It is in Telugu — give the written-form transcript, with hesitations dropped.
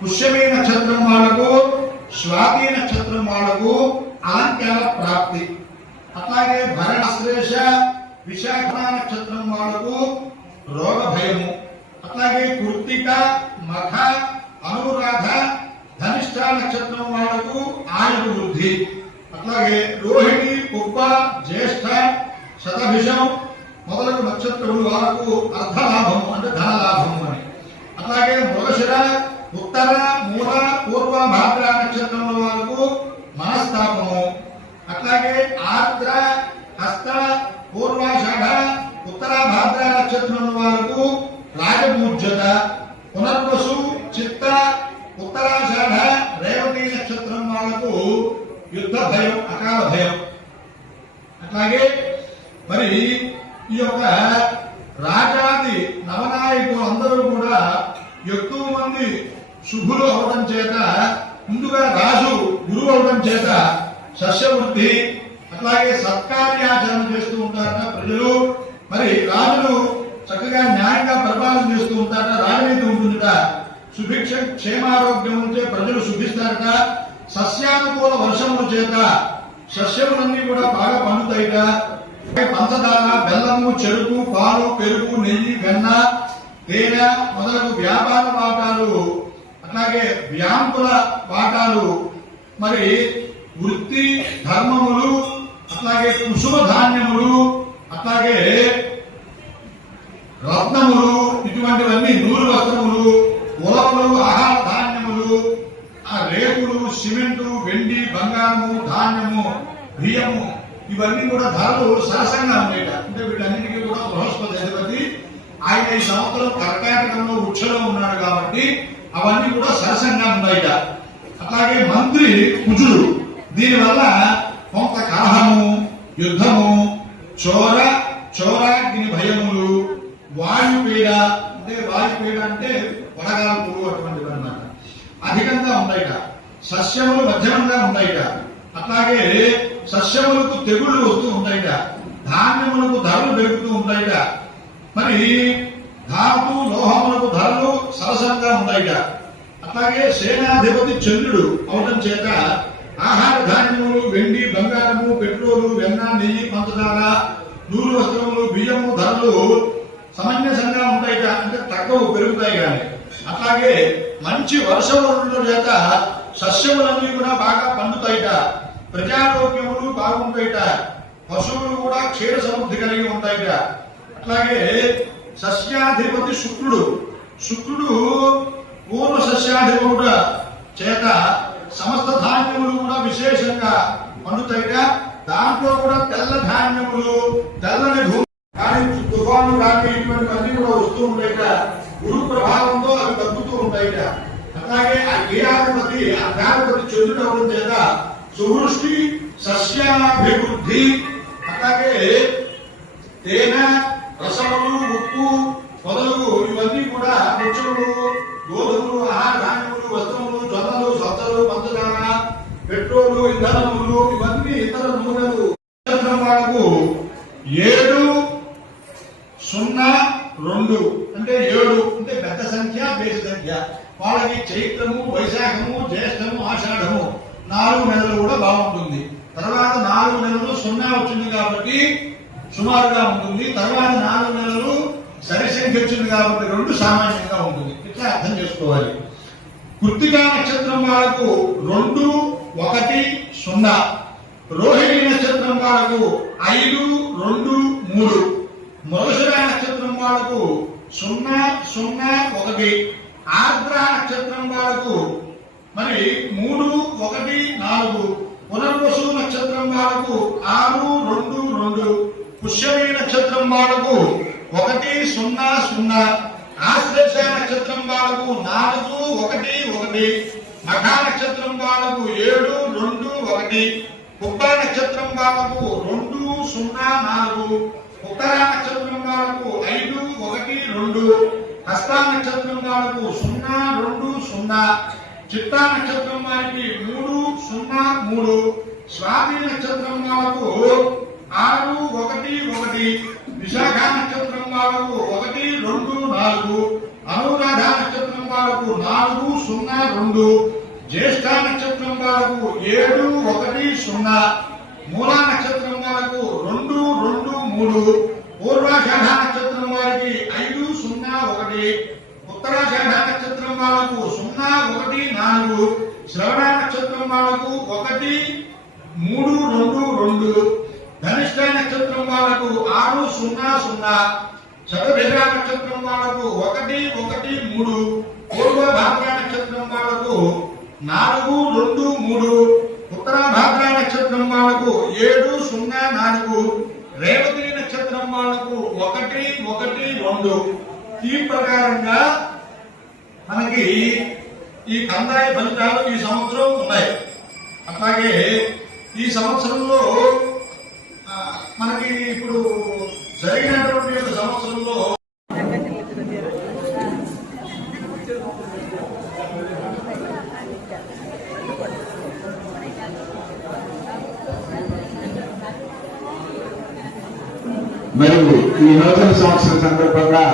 పుష్యమి నక్షత్రం వాళ్ళకు, స్వాతి నక్షత్రం వాళ్ళకు అలంకార ప్రాప్తి. అట్లాగే భరణశ్లేష విశాఖ నక్షత్రం వాళ్ళకు రోగ భయము. అట్లాగే కృత్తిక మఖ అనురాధ ధనిష్ట నక్షత్రం వాళ్ళకు ఆయుధ వృద్ధి. అట్లాగే రోహిణి కుప్ప జ్యేష్ఠ శతభిషం మొదలగు నక్షత్రములు వాళ్ళకు అర్ధలాభము అంటే ధనలాభము అని. అట్లాగే మృగశిర ఉత్తర మూల పూర్వ భాద్ర నక్షత్రముల వాళ్ళకు మనస్తాపము. అట్లాగే ఆర్ద్ర హస్త పూర్వాషాఢ ఉత్తర భాద్ర నక్షత్రముల వాళ్ళకు రాజపూజ్యత. పునర్వసు చిత్త ఉత్తరాషాఢ రేవతి నక్షత్రం వాళ్ళకు యుద్ధ భయం అకాల భయం. అట్లాగే మరి ఈ యొక్క రాజాది నవనాయకులు అందరూ కూడా ఎక్కువ మంది శుభులు అవడం చేత, ముందుగా రాజు గురువు అవడం చేత సస్యవృద్ధి. అట్లాగే సత్కార్యాచరణ చేస్తూ ఉంటారట ప్రజలు. మరి రాజులు చక్కగా న్యాయంగా పరిపాలన చేస్తూ ఉంటారట, రాజనీతి ఉంటుందట. సుభిక్ష క్షేమారోగ్యం ఉంటే ప్రజలు శుభిస్తారట. సస్యానుకూల వర్షముల చేత సస్యములన్నీ కూడా బాగా పండుతాయిట. పంచదార, బెల్లము, చెరుకు, పాలు, పెరుగు, నెయ్యి, వెన్న, తేనె మొదలగు వ్యాపార వాటాలు, అట్లాగే వ్యాంపుల వాటాలు, మరి వృత్తి ధర్మములు, అట్లాగే కుసుమ ధాన్యములు, అట్లాగే రత్నములు, ఇటువంటివన్నీ నూరు వస్త్రములు, ఉలవలు, ఆహార ధాన్యములు, రేకులు, సిమెంటు, వెండి, బంగారము, ధాన్యము, బియ్యము, ఇవన్నీ కూడా ధరలు సరసంగా ఉన్నాయట. అంటే వీటన్నిటికీ కూడా బృహస్పతి అధిపతి ఆయన ఈ సంవత్సరం కర్కాటకంలో వృక్షలో ఉన్నాడు కాబట్టి అవన్నీ కూడా సరసంగా ఉన్నాయట. అట్లాగే మంత్రి కుజుడు, దీనివల్ల కొంత కలహము, యుద్ధము, చోరాగ్ని భయములు, వాయుపీడ అంటే వడగాల్పులు అటువంటివి అన్నమాట అధికంగా ఉన్నాయిట. సస్యములు మధ్యమంగా ఉన్నాయిట. అట్లాగే సస్యములకు తెగుళ్లు వస్తూ ఉంటాయిట. ధాన్యములకు ధరలు పెరుగుతూ ఉంటాయిట. మరి ధాతు లోహములకు ధరలు సరసంగా ఉంటాయిట. అట్లాగే సేనాధిపతి చంద్రుడు అవడం చేత ఆహార ధాన్యములు, వెండి, బంగారము, పెట్రోలు, వెన్న, నెయ్యి, పంచదార, నూలు వస్త్రములు, బియ్యము ధరలు సమంజసంగా ఉంటాయిట. అంటే తక్కువ పెరుగుతాయి కానీ. అట్లాగే మంచి వర్షముల చేత సస్యములన్నీ కూడా బాగా పండుతాయిట. ప్రజారోగ్యములు బాగుంటాయిట. పశువులు కూడా క్షీర సమృద్ధి కలిగి ఉంటాయిట. అట్లాగే సస్యాధిపతి శుక్రుడు పూర్వ సస్యాధిపతుడు చేత సమస్త ధాన్యములు కూడా విశేషంగా పండుతాయిట. దాంట్లో కూడా తెల్ల ధాన్యములు, తెల్లని భూమి కానీ తుఫాను కానీ ఇటువంటివన్నీ కూడా వస్తూ ఉంటాయిట. గురు ప్రభావంతో అవి తగ్గుతూ ఉంటాయిట. అట్లాగే ఆ గేయాధిపతి అర్ధాధిపతి చంద్రుడు అవడం చేత సువృష్టి, సస్యాభివృద్ధి, అట్లాగే తేనె, రసములు, ఉప్పు మొదలగు ఇవన్నీ కూడా వృక్షములు, గోధుమలు, ఆహార ధాన్యములు, వస్త్రములు, జొన్నలు, సత్తలు, పంచదార, పెట్రోలు, ఇంధనములు, ఇవన్నీ ఇతర నూనెలు వాళ్ళకు 702 అంటే 7 అంటే పెద్ద సంఖ్య, బేసి సంఖ్య. వాళ్ళకి చైత్రము, వైశాఖము, జ్యేష్ఠము, ఆషాఢము 4 నెలలు కూడా బాగుంటుంది. తర్వాత 4 నెలలు 0 వచ్చింది కాబట్టి సుమారుగా ఉంటుంది. తర్వాత 4 నెలలు సరిసంఖ్య వచ్చింది కాబట్టి 2 సామాన్యంగా ఉంటుంది. ఇట్లా అర్థం చేసుకోవాలి. కృత్తికా నక్షత్రం వాళ్ళకు 2, 1, 0. రోహిణి నక్షత్రం వాళ్ళకు 5, 2, 3. మృగశిర నక్షత్రం వాళ్ళకు 0, 0, 1. ఆర్ద్ర నక్షత్రం వాళ్ళకు మరి 3, 1, 4. పునర్వసు నక్షత్రం వాళ్ళకు 6, 2, 2. పుష్యమి నక్షత్రం వాళ్ళకు 1, 0, 0. ఆశ్లేష నక్షత్రం వాళ్ళకు 4, 1, 1. మఖ నక్షత్రం వాళ్ళకు 7, 2, 1. కుప్ప నక్షత్రం వాళ్ళకు 2, 0, 4. ఉత్తర నక్షత్రం వాళ్ళకు 5, 1, 2. హస్త నక్షత్రం వాళ్ళకు 0, 2, 0. చిత్తా నక్షత్రం వారికి 3, 0, 3. స్వాతి నక్షత్రం వాళ్ళకు 6, 1, 1. విశాఖ నక్షత్రం వాళ్ళకు 1, 2, 4. అనురాధ నక్షత్రం వాళ్ళకు 402, జ్యేష్ఠ నక్షత్రం వాళ్ళకు 710, మూలా నక్షత్రం వాళ్ళకు 223, పూర్వాషాఢ నక్షత్రం వారికి 501, ఉత్తరాషాఢ నక్షత్రం వాళ్ళకు 014, శ్రవణ నక్షత్రం వాళ్ళకు 1322, ధనిష్ట నక్షత్రం వాళ్ళకు 600, శతభిష నక్షత్రం వాళ్ళకు 113, పూర్వ భాద్ర నక్షత్రం వాళ్ళకు 423, ఉత్తర భాద్ర నక్షత్రం వాళ్ళకు 704, రేవతి నక్షత్రం వాళ్ళకు 112. ఈ ప్రకారంగా మనకి ఈ కందాయ ఫలితాలు ఈ సంవత్సరం ఉన్నాయి. అట్లాగే ఈ సంవత్సరంలో మనకి ఇప్పుడు జరిగినటువంటి సంవత్సరంలో మరియు ఈ నూతన సంవత్సరం సందర్భంగా